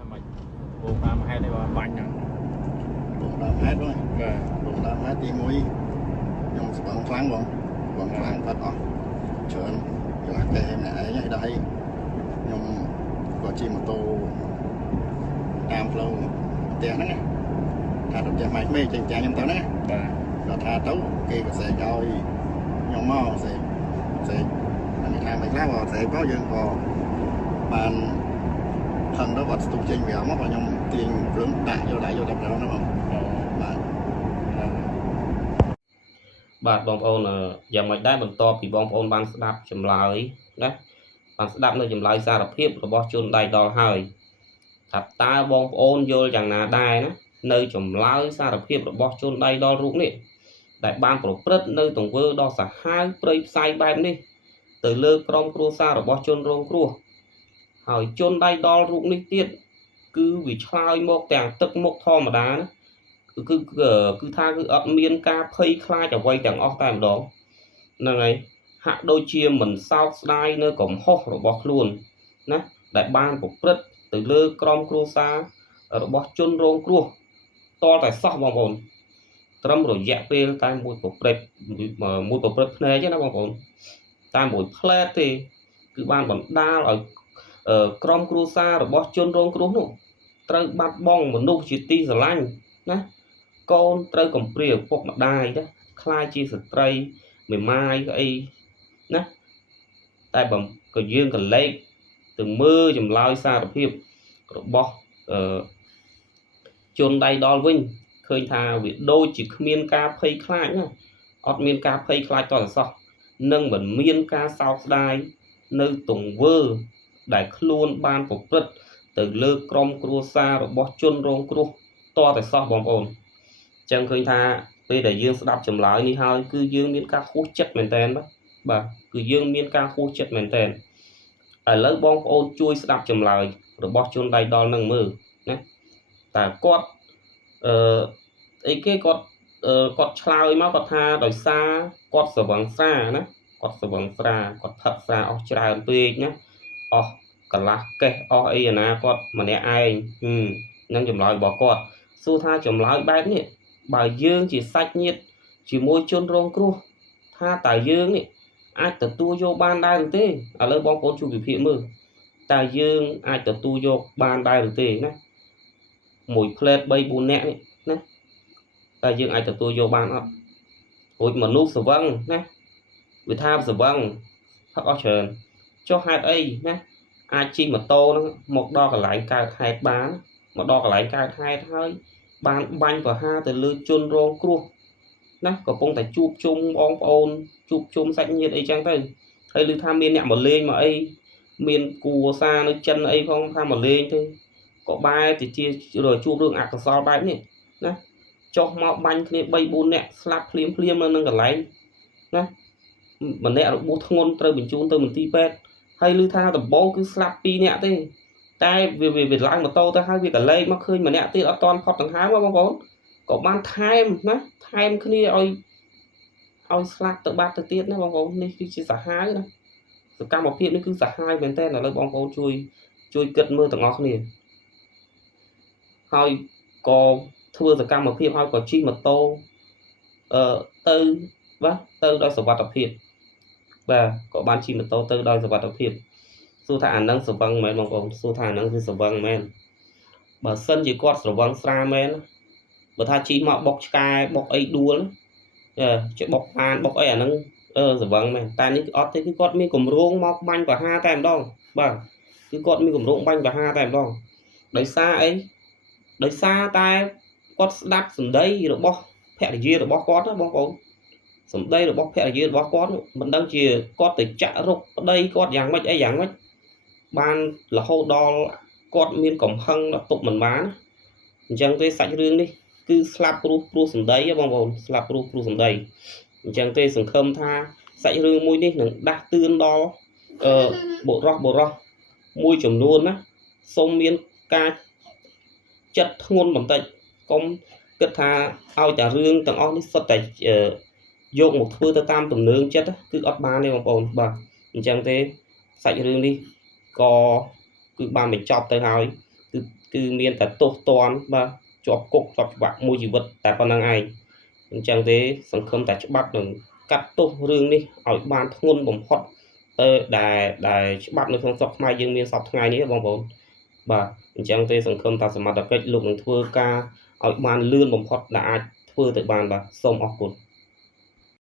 ทำไมวงตามให้ได้ว่าบังยังวงตามให้ด้วยวงตามให้ตีมวยยังสองครั้งบางครั้งพัดออกเชิญอย่างไรไหนยังได้ยังก็ชิมโตตามเราเตี้ยนั่นไงถ้าเราจะไม่จริงจังยังเท่านั้นก็ถ้าเต้ากี่ก็sẽ cho nhóm mò sẽ mình làm mấy lá vào sẽ có dân vào bàn thần đó vật tụ trình về mất vào nhóm tiền hướng đại vô tập đó đúng khôngបាទបងប្អូនយ៉ាងម៉េចដែរបន្ទាប់ពីបងប្អូនបានស្ដាប់ចម្លើយណាបានស្ដាប់នៅចម្លើយសារភាពរបស់ជនដៃដល់ហើយថាតើបងប្អូនយល់យ៉ាងណាដែរណានៅចម្លើយសារភាពរបស់ជនដៃដល់រូបនេះដែលបានប្រព្រឹត្តនៅទង្វើដ៏សាហាវព្រៃផ្សៃបែបនេះទៅលើក្រុមគ្រួសាររបស់ជនរងគ្រោះហើយជនដៃដល់រូបនេះទៀតគឺវាឆ្លើយមកទាំងទឹកមុខធម្មតាណាគឺថាគឺអត់មានការភ័យខ្លាចអ្វីទាំងអស់តែម្ដងហ្នឹងហើយហាក់ដូចជាមិនសោកស្ដាយនៅកំហុសរបស់ខ្លួនណាដែលបានប្រព្រឹត្តទៅលើក្រុមគ្រួសាររបស់ជនរងគ្រោះតតែសោះបងប្អូនត្រឹមរយៈពេលតែមួយប្រព្រឹត្តភ្នែកណាបងប្អូនតែមួយផ្លែតទេគឺបានបណ្ដាលឲ្យក្រុមគ្រួសាររបស់ជនរងគ្រោះនោះត្រូវបាត់បង់មនុស្សជាទីស្រឡាញ់ណាកូនត្រូវកំព្រាឪពុកម្ដាយណាខ្លាចជាស្ត្រីមេម៉ាយអីណាតែក៏យើងក៏លេខទៅមើលចម្លើយសារភាពរបស់ជនដៃដល់វិញឃើញថាវាដូចជាគ្មានការភ័យខ្លាចណាអត់មានការភ័យខ្លាចតតែសោះនិងមិនមានការសោកស្ដាយនៅទង្វើដែលខ្លួនបានប្រព្រឹត្តទៅលើក្រុមគ្រួសាររបស់ជនរងគ្រោះតតែសោះបងប្អូនចឹងឃើញថាពេលដែលយើងស្ដាប់ចម្លើយនេះហើយគឺយើងមានការហួសចិត្តមែនតើបាទគឺយើងមានការហួសចិត្តមែនតើឥឡូវបងប្អូនជួយស្ដាប់ចម្លើយរបស់ជនដៃដល់នឹងមើលណាតើគាត់អីគេគាត់ឆ្លើយមកគាត់ថាដោយសារគាត់ស្រវឹងស្រាណាគាត់ស្រវឹងស្រាគាត់ផឹកស្រាអស់ច្រើនពេកណាអស់កន្លះកេះអស់អីណាគាត់ម្នាក់ឯងនឹងចម្លើយរបស់គាត់សួរថាចម្លើយបែបនេះបើយើងជាសាច់ញាតិជាមួយជនរងគ្រោះថាតើយើងនេះអាចទទួលយកបានដែរឬទេឥឡូវបងប្អូនជួយវិភាគមើលតើយើងអាចទទួលយកបានដែរឬទេណាមួយផ្លែត 3-4 នាក់នេះណាតើយើងអាចទទួលយកបានអត់រួចមនុស្សស្រវឹងណាវាថាស្រវឹងផឹកអស់ច្រើនចុះហេតុអីណាអាចជិះម៉ូតូហ្នឹងមកដល់កន្លែងកើតហេតុបានមកដល់កន្លែងកើតហេតុហើយបានបាញ់ប្រហារទៅលើជនរងគ្រោះណាកំពុងតែជួបជុំបងប្អូនជួបជុំសាច់ញាតិអីចឹងទៅហើយឮថាមានអ្នកមកលេងមកអីមានគូសារនៅចិនអីផងថាមកលេងទេក៏បែរទៅជាជួបរឿងអកុសលបែបនេះណាចុះមកបាញ់គ្នា 3-4 នាក់ស្លាប់ភ្លាមនៅនឹងកន្លែងណាម្នាក់របួសធ្ងន់ត្រូវបញ្ជូនទៅមន្ទីរពេទ្យហើយឮថាដំបូងគឺស្លាប់ 2 នាក់ទេតែវាឡើងម៉ូតូទៅហើយវាកលេចមកឃើញម្នាក់ទៀតអត់តន់ផុតដង្ហើមបងប្អូនក៏បានថែមណាថែមគ្នាឲ្យស្លាប់ទៅបាត់ទៅទៀតណាបងប្អូននេះគឺជាសាហាវណាសកម្មភាពនេះគឺសាហាវមែនតើឥឡូវបងប្អូនជួយគិតមើលទាំងអស់គ្នាហើយក៏ធ្វើសកម្មភាពហើយក៏ជិះម៉ូតូទៅបាទទៅដោយសុវត្ថិភាពបាទក៏បានជិះម៉ូតូទៅដោយសុវត្ថិភាពសួរថាអានឹងស្រវឹងមែនបងប្អូនសួរថាអានឹងគឺស្រវឹងមែនបើសិនជាគាត់ស្រវឹងស្រាមែនបើថាជិះមកបុកឆ្កែបុកអីដួលចេះបុកអានបុកអីអានឹងស្រវឹងមែនតែនេះអត់ទេគឺគាត់មានកម្រងមកបាញ់ប្រហារតែម្ដងបាទគឺគាត់មានកម្រងបាញ់ប្រហារតែម្ដងដោយសារអីដោយសារតែគាត់ស្ដាប់សម្ដីរបស់ភរិយារបស់គាត់ណាបងប្អូនសម្ដីរបស់ភរិយារបស់គាត់មិនដឹងជាគាត់ទៅចាក់រុកប្តីគាត់យ៉ាងម៉េចអីយ៉ាងម៉េចបានរហូតដល់គាត់មានកំហឹងដល់ទុកមិនបានអញ្ចឹងទេសាច់រឿងនេះគឺស្លាប់ព្រោះសម្ដីបងប្អូនស្លាប់ព្រោះសម្ដីអញ្ចឹងទេសង្ឃឹមថាសាច់រឿងមួយនេះនឹងដាស់តឿនដល់បុរសមួយចំនួនណាសូមមានការចិត្តធ្ងន់បន្តិចកុំគិតថាឲ្យតែរឿងទាំងអស់នេះសុទ្ធតែយកមកធ្វើទៅតាមទំនើងចិត្តគឺអត់បានទេបងប្អូនបាទអញ្ចឹងទេសាច់រឿងនេះក៏គឺបានបញ្ចប់ទៅហើយគឺ គឺមានតែទោសទណ្ឌបាទជាប់គុកជាប់ច្បាប់មួយជីវិតតែប៉ុណ្្នឹងឯងអញ្ចឹងទេសង្ឃឹមតែច្បាប់នឹងកាត់ទោសរឿងនេះឲ្យបានធ្ងន់បំផុតទៅដែលច្បាប់នៅក្នុងស្រុកខ្មែរយើងមានសពថ្ងៃនេះបងប្អូនបាទអញ្ចឹងទេសង្ឃឹមថាសមត្ថកិច្ចលោកនឹងធ្វើការឲ្យបានលឿនបំផុតដែលអាចធ្វើទៅបានបាទសូមអរគុណ